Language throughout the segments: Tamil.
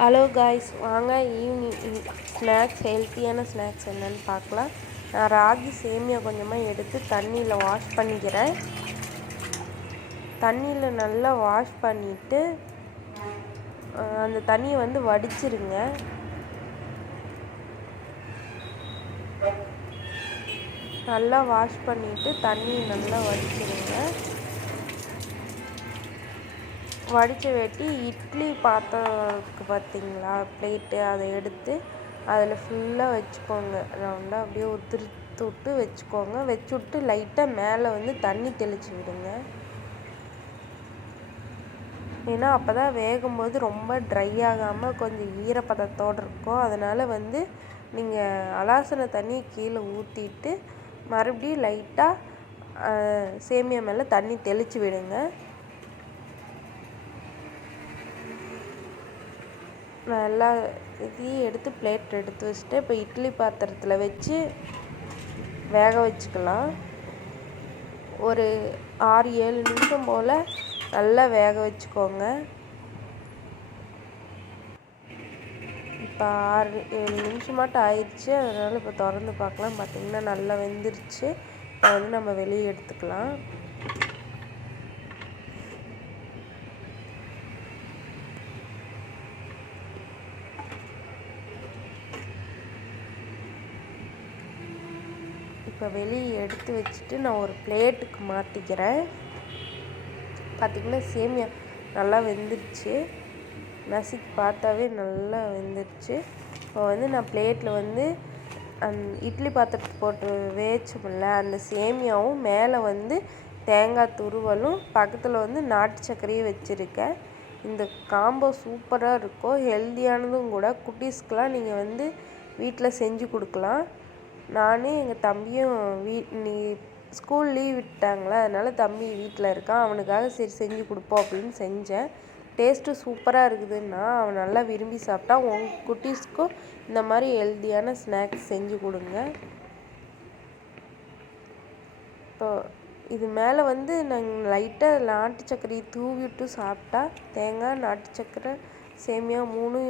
ஹலோ காய்ஸ், வாங்க ஈவினிங் ஸ்நாக்ஸ், ஹெல்த்தியான ஸ்நாக்ஸ் என்னென்னு பார்க்கலாம். நான் ராகி சேமியா கொஞ்சமாக எடுத்து தண்ணியில் வாஷ் பண்ணிக்கிறேன். தண்ணியில் நல்லா வாஷ் பண்ணிவிட்டு அந்த தண்ணியை வடிச்சிருங்க. நல்லா வாஷ் பண்ணிவிட்டு தண்ணியை நல்லா வடிச்சிருங்க. வடித்து வெட்டி இட்லி பாத்திரம் இருக்குது பார்த்தீங்களா, பிளேட்டு, அதை எடுத்து அதில் ஃபுல்லாக வச்சுக்கோங்க. ரவுண்டாக அப்படியே உதிர்த்து விட்டு வச்சுக்கோங்க. வச்சு விட்டு லைட்டாக மேலே தண்ணி தெளித்து விடுங்க. ஏன்னா அப்போ தான் வேகும்போது ரொம்ப ட்ரை ஆகாமல் கொஞ்சம் ஈரப்பதத்தோடு இருக்கும். அதனால் நீங்கள் அலாசின தண்ணியை கீழே ஊற்றிட்டு மறுபடியும் லைட்டாக சேமியா மேலே தண்ணி தெளித்து விடுங்க. நல்லா இதையும் எடுத்து பிளேட் எடுத்து வச்சுட்டு இப்போ இட்லி பாத்திரத்தில் வச்சு வேக வச்சுக்கலாம். ஒரு 6-7 நிமிஷம் போல் நல்லா வேக வச்சுக்கோங்க. இப்போ 6-7 நிமிஷமாட்டம் ஆயிடுச்சு. அதனால் இப்போ திறந்து பார்க்கலாம். பார்த்திங்கன்னா நல்லா வெந்துருச்சு. இப்போ நம்ம வெளியே எடுத்துக்கலாம். இப்போ வெளியே எடுத்து வச்சுட்டு நான் ஒரு பிளேட்டுக்கு மாற்றிக்கிறேன். பார்த்திங்கன்னா சேமியா நல்லா வெந்துருச்சு. நசுக்கி பார்த்தாவே நல்லா வெந்துருச்சு. இப்போ நான் பிளேட்டில் இட்லி பாத்திரத்தை போட்டு வேச்சோம்ல, அந்த சேமியாவும் மேலே தேங்காய் துருவலும் பக்கத்தில் நாட்டு சர்க்கரையும் வச்சுருக்கேன். இந்த காம்போ சூப்பராக இருக்கும், ஹெல்த்தியானதும் கூட. குட்டீஸ்க்கெலாம் நீங்கள் வீட்டில் செஞ்சு கொடுக்கலாம். நானும் எங்கள் தம்பியும் ஸ்கூல் லீவ் விட்டாங்களா, அதனால் தம்பி வீட்டில் இருக்கான். அவனுக்காக சரி செஞ்சு கொடுப்போம் அப்படின்னு செஞ்சேன். டேஸ்ட்டு சூப்பராக இருக்குதுன்னா அவன் நல்லா விரும்பி சாப்பிட்டான். உங்கள் குட்டீஸ்க்கும் இந்த மாதிரி ஹெல்த்தியான ஸ்நாக்ஸ் செஞ்சு கொடுங்க. இப்போ இது மேலே நாங்கள் லைட்டாக நாட்டு சர்க்கரையை தூவி விட்டு சாப்பிட்டா, தேங்காய், நாட்டு சர்க்கரை, சேமியா 3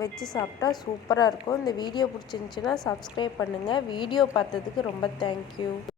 வச்சு சாப்பிட்டா சூப்பராக இருக்கும். இந்த வீடியோ பிடிச்சிருந்துச்சின்னா சப்ஸ்கிரைப் பண்ணுங்கள். வீடியோ பார்த்ததுக்கு ரொம்ப தேங்க்யூ.